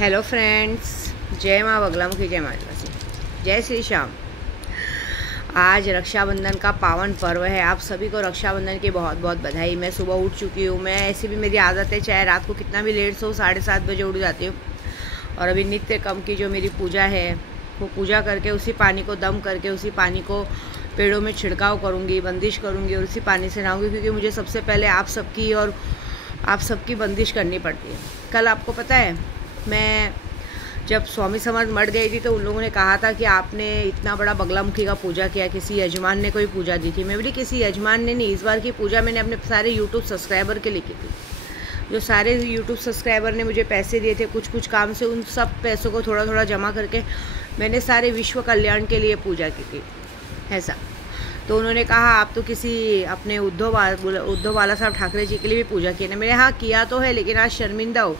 Hello friends, जय माँ बगलामुखी, जय माँ आदिवासी, जय श्री श्याम। आज रक्षाबंधन का पावन पर्व है। आप सभी को रक्षाबंधन की बहुत बहुत बधाई। मैं सुबह उठ चुकी हूँ। मैं ऐसी भी मेरी आदत है, चाहे रात को कितना भी लेट सो, 7:30 बजे उठ जाती हूँ। और अभी नित्य कम की जो मेरी पूजा है वो पूजा करके उसी पानी को दम करके उसी पानी को पेड़ों में छिड़काव करूँगी, बंदिश करूँगी और उसी पानी से नहाऊँगी, क्योंकि मुझे सबसे पहले आप सबकी बंदिश करनी पड़ती है। कल आपको पता है, मैं जब स्वामी समर्थ मर गई थी तो उन लोगों ने कहा था कि आपने इतना बड़ा बगलामुखी का पूजा किया, किसी यजमान ने कोई पूजा दी थी। मैं बोली किसी यजमान ने नहीं, इस बार की पूजा मैंने अपने सारे यूट्यूब सब्सक्राइबर के लिए की थी। जो सारे यूट्यूब सब्सक्राइबर ने मुझे पैसे दिए थे कुछ काम से, उन सब पैसों को थोड़ा थोड़ा जमा करके मैंने सारे विश्व कल्याण के लिए पूजा की थी, ऐसा। तो उन्होंने कहा आप तो किसी अपने उद्धव बाला साहब ठाकरे जी के लिए भी पूजा की ना। मैंने हाँ किया तो है, लेकिन आज शर्मिंदा हो,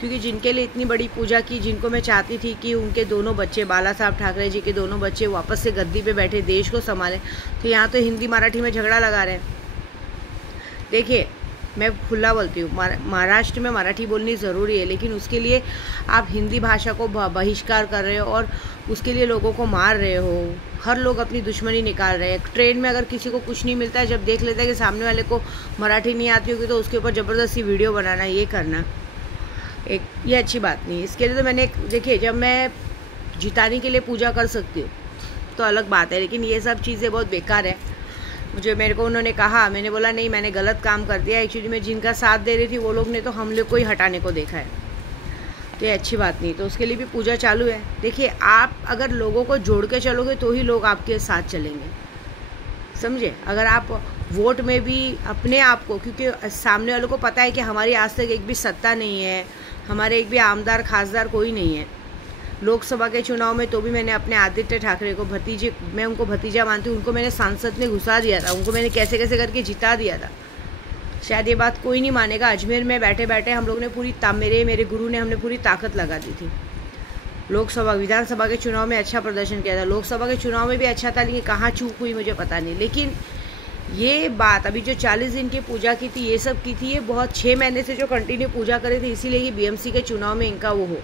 क्योंकि जिनके लिए इतनी बड़ी पूजा की, जिनको मैं चाहती थी कि उनके दोनों बच्चे, बाला साहब ठाकरे जी के दोनों बच्चे वापस से गद्दी पे बैठे देश को संभालें, तो यहाँ तो हिंदी मराठी में झगड़ा लगा रहे हैं। देखिए, मैं खुला बोलती हूँ, महाराष्ट्र में मराठी बोलनी ज़रूरी है, लेकिन उसके लिए आप हिंदी भाषा को बहिष्कार कर रहे हो और उसके लिए लोगों को मार रहे हो। हर लोग अपनी दुश्मनी निकाल रहे हैं। ट्रेन में अगर किसी को कुछ नहीं मिलता है, जब देख लेता है कि सामने वाले को मराठी नहीं आती होगी, तो उसके ऊपर ज़बरदस्ती वीडियो बनाना, ये करना ये अच्छी बात नहीं। इसके लिए तो मैंने देखिए, जब मैं जिताने के लिए पूजा कर सकती हूँ तो अलग बात है, लेकिन ये सब चीज़ें बहुत बेकार है। मेरे को उन्होंने कहा, मैंने बोला नहीं, मैंने गलत काम कर दिया। एक्चुअली मैं जिनका साथ दे रही थी वो लोग ने तो हम लोग को ही हटाने को देखा है, तो ये अच्छी बात नहीं। तो उसके लिए भी पूजा चालू है। देखिए, आप अगर लोगों को जोड़ के चलोगे तो ही लोग आपके साथ चलेंगे, समझे। अगर आप वोट में भी अपने आप को, क्योंकि सामने वालों को पता है कि हमारी आज तक एक भी सत्ता नहीं है, हमारे एक भी आमदार खासदार कोई नहीं है। लोकसभा के चुनाव में तो भी मैंने अपने आदित्य ठाकरे को मैं उनको भतीजा मानती हूँ, उनको मैंने सांसद में घुसा दिया था, उनको मैंने कैसे कैसे करके जिता दिया था। शायद ये बात कोई नहीं मानेगा। अजमेर में बैठे बैठे हम लोग ने मेरे गुरु ने हमने पूरी ताकत लगा दी थी। लोकसभा विधानसभा के चुनाव में अच्छा प्रदर्शन किया था, लोकसभा के चुनाव में भी अच्छा था, लेकिन कहाँ चूक हुई मुझे पता नहीं। लेकिन ये बात अभी जो 40 दिन की पूजा की थी, ये सब की थी, ये बहुत 6 महीने से जो कंटिन्यू पूजा करे थे, इसीलिए ये बीएमसी के चुनाव में इनका वो हो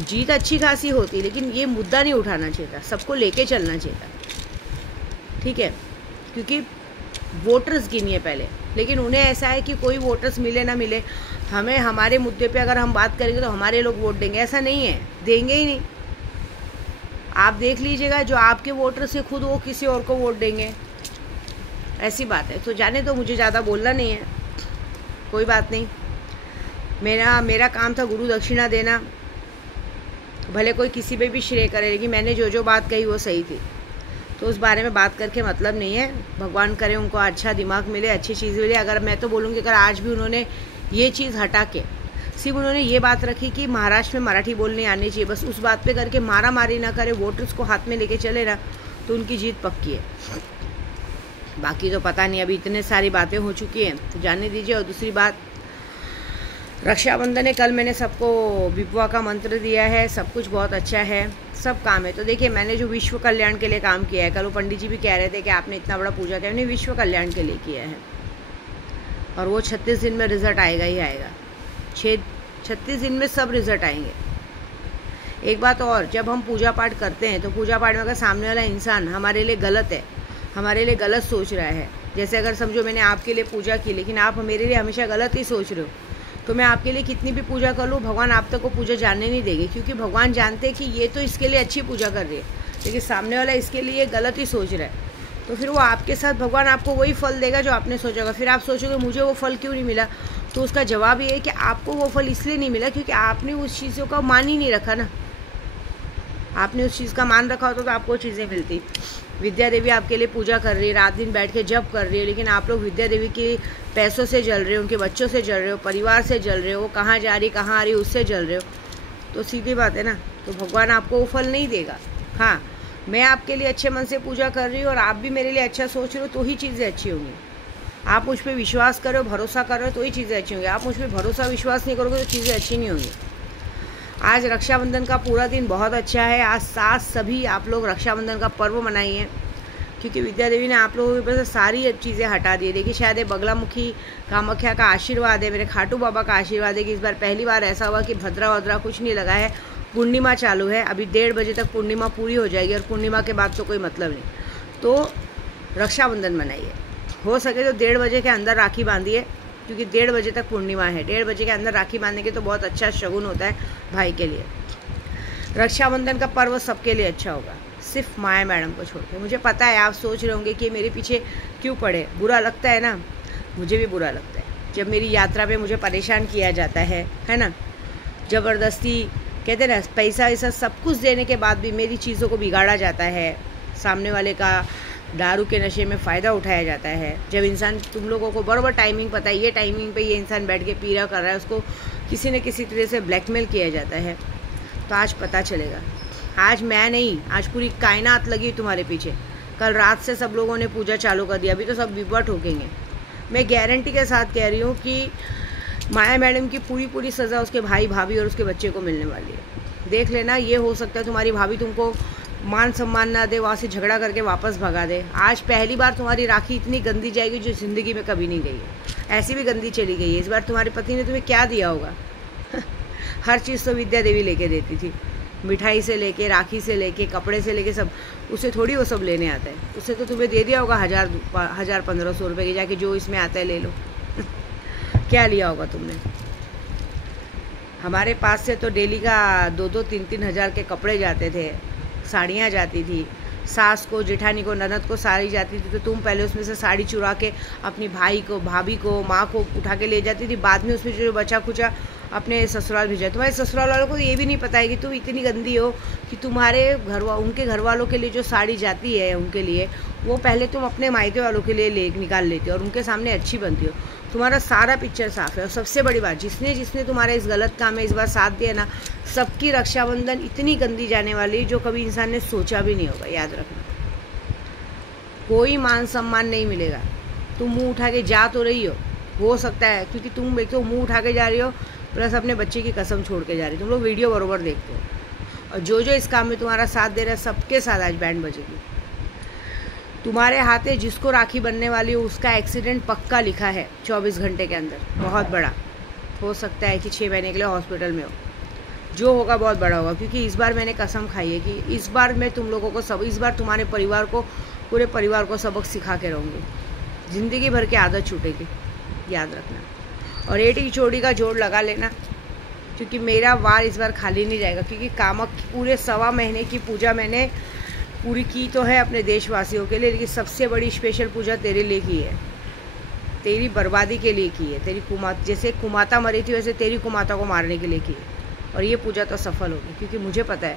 जीत अच्छी खासी होती, लेकिन ये मुद्दा नहीं उठाना चाहिए था, सबको लेके चलना चाहिए था, ठीक है। क्योंकि वोटर्स गिनिए पहले, लेकिन उन्हें ऐसा है कि कोई वोटर्स मिले ना मिले, हमें हमारे मुद्दे पे अगर हम बात करेंगे तो हमारे लोग वोट देंगे, ऐसा नहीं है, देंगे ही नहीं। आप देख लीजिएगा, जो आपके वोटर्स है खुद वो किसी और को वोट देंगे, ऐसी बात है। तो जाने तो, मुझे ज़्यादा बोलना नहीं है, कोई बात नहीं। मेरा काम था गुरु दक्षिणा देना, भले कोई किसी पे भी श्रेय करे, लेकिन मैंने जो बात कही वो सही थी, तो उस बारे में बात करके मतलब नहीं है। भगवान करे उनको अच्छा दिमाग मिले, अच्छी चीज़ मिले। अगर मैं तो बोलूँगी, अगर आज भी उन्होंने ये चीज़ हटा के सिर्फ उन्होंने ये बात रखी कि महाराष्ट्र में मराठी बोलने आनी चाहिए, बस उस बात पे करके मारा मारी ना करे, वोटर्स को हाथ में लेके चले ना, तो उनकी जीत पक्की है। बाकी तो पता नहीं, अभी इतने सारी बातें हो चुकी हैं, तो जाने दीजिए। और दूसरी बात, रक्षाबंधन है, कल मैंने सबको विपवा का मंत्र दिया है, सब कुछ बहुत अच्छा है, सब काम है। तो देखिए, मैंने जो विश्व कल्याण के लिए काम किया है, कल वो पंडित जी भी कह रहे थे कि आपने इतना बड़ा पूजा किया, मैंने विश्व कल्याण के लिए किया है, और वो 36 दिन में रिजल्ट आएगा ही आएगा। 36 दिन में सब रिजल्ट आएंगे। एक बात और, जब हम पूजा पाठ करते हैं तो पूजा पाठ में अगर सामने वाला इंसान हमारे लिए गलत है, हमारे लिए गलत सोच रहा है, जैसे अगर समझो मैंने आपके लिए पूजा की, लेकिन आप मेरे लिए हमेशा गलत ही सोच रहे हो, तो मैं आपके लिए कितनी भी पूजा कर लूँ, भगवान आप तक को पूजा जानने नहीं देंगे, क्योंकि भगवान जानते हैं कि ये तो इसके लिए अच्छी पूजा कर रही है, लेकिन सामने वाला इसके लिए गलत ही सोच रहा है। तो फिर वो आपके साथ भगवान आपको वही फल देगा जो आपने सोचा होगा। फिर आप सोचोगे मुझे वो फल क्यों नहीं मिला, तो उसका जवाब ये है कि आपको वो फल इसलिए नहीं मिला क्योंकि आपने उस चीज़ों का मान ही नहीं रखा ना। आपने उस चीज़ का मान रखा होता तो आपको चीज़ें मिलती। विद्या देवी आपके लिए पूजा कर रही है, रात दिन बैठ के जप कर रही है, लेकिन आप लोग विद्या देवी के पैसों से जल रहे हो, उनके बच्चों से जल रहे हो, परिवार से जल रहे हो, वो कहाँ जा रही कहाँ आ रही उससे जल रहे हो, तो सीधी बात है ना, तो भगवान आपको वो फल नहीं देगा। हाँ, मैं आपके लिए अच्छे मन से पूजा कर रही हूँ और आप भी मेरे लिए अच्छा सोच रहे हो, तो ही चीज़ें अच्छी होंगी। आप मुझ पर विश्वास करो, भरोसा करो, तो ही चीज़ें अच्छी होंगी। आप मुझ पर भरोसा विश्वास नहीं करोगे तो चीज़ें अच्छी नहीं होंगी। आज रक्षाबंधन का पूरा दिन बहुत अच्छा है। आज साथ सभी आप लोग रक्षाबंधन का पर्व मनाइए, क्योंकि विद्या देवी ने आप लोगों के ऊपर से सारी चीज़ें हटा दी है। देखिए शायद ये बगलामुखी कामाख्या का आशीर्वाद है, मेरे खाटू बाबा का आशीर्वाद है कि इस बार पहली बार ऐसा हुआ कि भद्रा वद्रा कुछ नहीं लगा है। पूर्णिमा चालू है, अभी 1:30 बजे तक पूर्णिमा पूरी हो जाएगी और पूर्णिमा के बाद तो कोई मतलब नहीं। तो रक्षाबंधन मनाइए, हो सके तो 1:30 बजे के अंदर राखी बांधिए, क्योंकि 1:30 बजे तक पूर्णिमा है। 1:30 बजे के अंदर राखी बांधने के तो बहुत अच्छा शगुन होता है भाई के लिए। रक्षाबंधन का पर्व सबके लिए अच्छा होगा, सिर्फ माया मैडम को छोड़ के। मुझे पता है आप सोच रहे होंगे कि मेरे पीछे क्यों पड़े, बुरा लगता है ना, मुझे भी बुरा लगता है जब मेरी यात्रा पे मुझे परेशान किया जाता है ना। ज़बरदस्ती कहते हैं ना, पैसा वैसा सब कुछ देने के बाद भी मेरी चीज़ों को बिगाड़ा जाता है, सामने वाले का दारू के नशे में फ़ायदा उठाया जाता है। जब इंसान, तुम लोगों को बराबर टाइमिंग पता है, ये टाइमिंग पे ये इंसान बैठ के पी रहा कर रहा है, उसको किसी न किसी तरह से ब्लैकमेल किया जाता है। तो आज पता चलेगा, आज मैं नहीं, आज पूरी कायनात लगी तुम्हारे पीछे। कल रात से सब लोगों ने पूजा चालू कर दिया, अभी तो सब विपट ठोकेंगे। मैं गारंटी के साथ कह रही हूँ कि माया मैडम की पूरी सज़ा उसके भाई भाभी और उसके बच्चे को मिलने वाली है। देख लेना, ये हो सकता है तुम्हारी भाभी तुमको मान सम्मान ना दे, वहाँ से झगड़ा करके वापस भगा दे। आज पहली बार तुम्हारी राखी इतनी गंदी जाएगी जो ज़िंदगी में कभी नहीं गई है, ऐसी भी गंदी चली गई है। इस बार तुम्हारे पति ने तुम्हें क्या दिया होगा? हर चीज़ तो विद्या देवी लेके देती थी, मिठाई से लेके, राखी से लेके, कपड़े से लेके सब, उसे थोड़ी वो सब लेने आता है। उसे तो तुम्हें दे दिया होगा 1000-1500 रुपये की, जाके जो इसमें आता है ले लो। क्या लिया होगा तुमने? हमारे पास से तो डेली का 2-3 हज़ार के कपड़े जाते थे, साड़ियाँ जाती थी, सास को, जेठानी को, ननद को साड़ी जाती थी। तो तुम पहले उसमें से साड़ी चुरा के अपनी भाई को, भाभी को, माँ को उठा के ले जाती थी, बाद में उसमें जो बचा खुचा अपने ससुराल भेजा। तुम्हारे ससुराल वालों को ये भी नहीं पता है कि तुम इतनी गंदी हो कि तुम्हारे उनके घर वालों के लिए जो साड़ी जाती है उनके लिए, वो पहले तुम अपने मायके वालों के लिए निकाल लेती हो और उनके सामने अच्छी बनती हो। तुम्हारा सारा पिक्चर साफ है। और सबसे बड़ी बात, जिसने तुम्हारे इस गलत काम में इस बार साथ दिया ना, सबकी रक्षाबंधन इतनी गंदी जाने वाली जो कभी इंसान ने सोचा भी नहीं होगा। याद रखना, कोई मान सम्मान नहीं मिलेगा। तुम मुंह उठा के जा तो रही हो सकता है, क्योंकि तुम एक तो मुंह उठा के जा रही हो, प्लस अपने बच्चे की कसम छोड़ के जा रही हो। तुम लोग वीडियो बरोबर देखते हो, और जो इस काम में तुम्हारा साथ दे रहा है, सबके साथ आज बैंड बजेगी। तुम्हारे हाथ में जिसको राखी बनने वाली हो उसका एक्सीडेंट पक्का लिखा है 24 घंटे के अंदर, बहुत बड़ा। हो सकता है कि 6 महीने के लिए हॉस्पिटल में हो। जो होगा बहुत बड़ा होगा, क्योंकि इस बार मैंने कसम खाई है कि इस बार मैं तुम लोगों को इस बार तुम्हारे परिवार को, पूरे परिवार को सबक सिखा के रहूँगी। ज़िंदगी भर की आदत छूटेगी, याद रखना। और एटी चोटी का जोड़ लगा लेना, क्योंकि मेरा वार इस बार खाली नहीं जाएगा। क्योंकि कामाख्या पूरे 1.25 महीने की पूजा मैंने पूरी की तो है अपने देशवासियों के लिए, लेकिन सबसे बड़ी स्पेशल पूजा तेरे लिए की है, तेरी बर्बादी के लिए की है। तेरी जैसे कुमाता मरी थी, वैसे तेरी कुमाता को मारने के लिए की है। और ये पूजा तो सफल होगी, क्योंकि मुझे पता है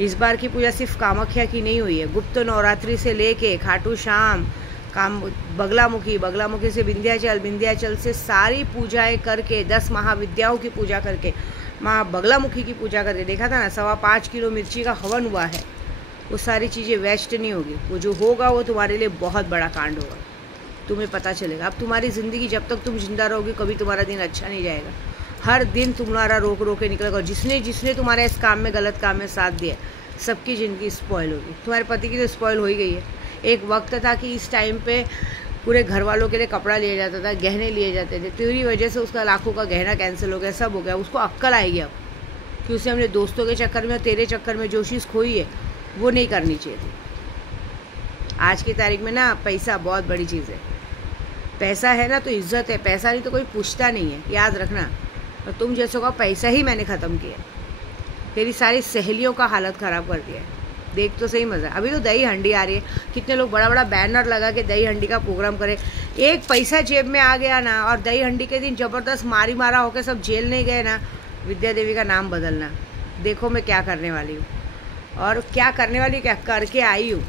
इस बार की पूजा सिर्फ कामाख्या की नहीं हुई है। गुप्त नवरात्रि से लेके खाटू श्याम, बगलामुखी से विंध्याचल से सारी पूजाएं करके, 10 महाविद्याओं की पूजा करके, माँ बगलामुखी की पूजा करके, देखा था ना 5.25 किलो मिर्ची का हवन हुआ है। वो सारी चीज़ें वेस्ट नहीं होगी। वो जो होगा वो तुम्हारे लिए बहुत बड़ा कांड होगा, तुम्हें पता चलेगा। अब तुम्हारी ज़िंदगी, जब तक तुम जिंदा रहोगे, कभी तुम्हारा दिन अच्छा नहीं जाएगा। हर दिन तुम्हारा रोक के निकलेगा। जिसने तुम्हारे इस काम में, गलत काम में साथ दिया, सबकी ज़िंदगी स्पॉइल होगी। तुम्हारे पति की तो स्पॉइल हो ही गई है। एक वक्त था कि इस टाइम पे पूरे घर वालों के लिए कपड़ा लिया जाता था, गहने लिए जाते थे। तेरी वजह से उसका लाखों का गहना कैंसिल हो गया, सब हो गया। उसको अक्ल आएगी अब कि उसे हमने दोस्तों के चक्कर में और तेरे चक्कर में जो चीज़ खोई है वो नहीं करनी चाहिए थी। आज की तारीख में ना पैसा बहुत बड़ी चीज़ है। पैसा है ना तो इज्जत है, पैसा नहीं तो कोई पूछता नहीं है, याद रखना। और तुम जैसों का पैसा ही मैंने ख़त्म किया, तेरी सारी सहेलियों का हालत ख़राब कर दिया है। देख तो सही मज़ा। अभी तो दही हंडी आ रही है, कितने लोग बड़ा बड़ा बैनर लगा के दही हंडी का प्रोग्राम करे। एक पैसा जेब में आ गया ना, और दही हंडी के दिन ज़बरदस्त मारा होकर सब जेल नहीं गए ना, विद्या देवी का नाम बदलना। देखो मैं क्या करने वाली हूँ, और क्या करने वाली, क्या करके आई हूँ।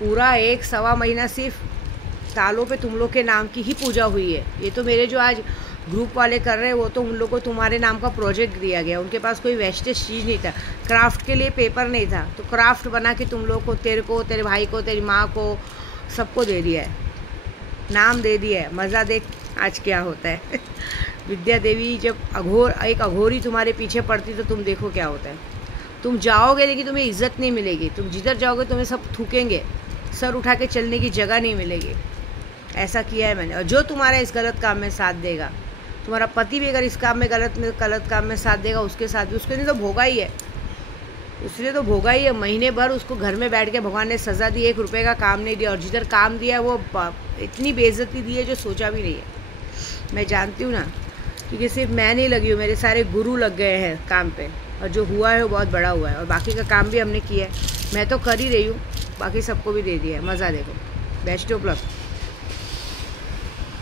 पूरा 1-1.25 महीना सिर्फ तालों पे तुम लोग के नाम की ही पूजा हुई है। ये तो मेरे जो आज ग्रुप वाले कर रहे हैं, वो तो उन लोगों को तुम्हारे नाम का प्रोजेक्ट दिया गया। उनके पास कोई वेस्टेज चीज़ नहीं था, क्राफ्ट के लिए पेपर नहीं था, तो क्राफ्ट बना के तुम लोग को, तेरे को, तेरे भाई को, तेरी माँ को, सबको दे दिया है, नाम दे दिया है। मज़ा देख आज क्या होता है। विद्या देवी जब एक अघोरी तुम्हारे पीछे पड़ती तो तुम देखो क्या होता है। तुम जाओगे लेकिन तुम्हें इज्जत नहीं मिलेगी। तुम जिधर जाओगे तुम्हें सब थूकेंगे, सर उठा के चलने की जगह नहीं मिलेगी। ऐसा किया है मैंने। और जो तुम्हारा इस गलत काम में साथ देगा, तुम्हारा पति भी अगर इस काम में गलत काम में साथ देगा, उसके साथ भी, उसके लिए तो भोगा ही है, इसलिए तो भोगा ही है। महीने भर उसको घर में बैठ के भगवान ने सज़ा दी, 1 रुपये का काम नहीं दिया, और जिधर काम दिया वो इतनी बेइज्जती दी है जो सोचा भी नहीं है। मैं जानती हूँ ना, क्योंकि सिर्फ मैं नहीं लगी हूँ, मेरे सारे गुरु लग गए हैं काम पे, और जो हुआ है वो बहुत बड़ा हुआ है। और बाकी का काम भी हमने किया है, मैं तो कर ही रही हूँ, बाकी सबको भी दे दिया है। मज़ा देखो, बेस्ट ऑफ लक।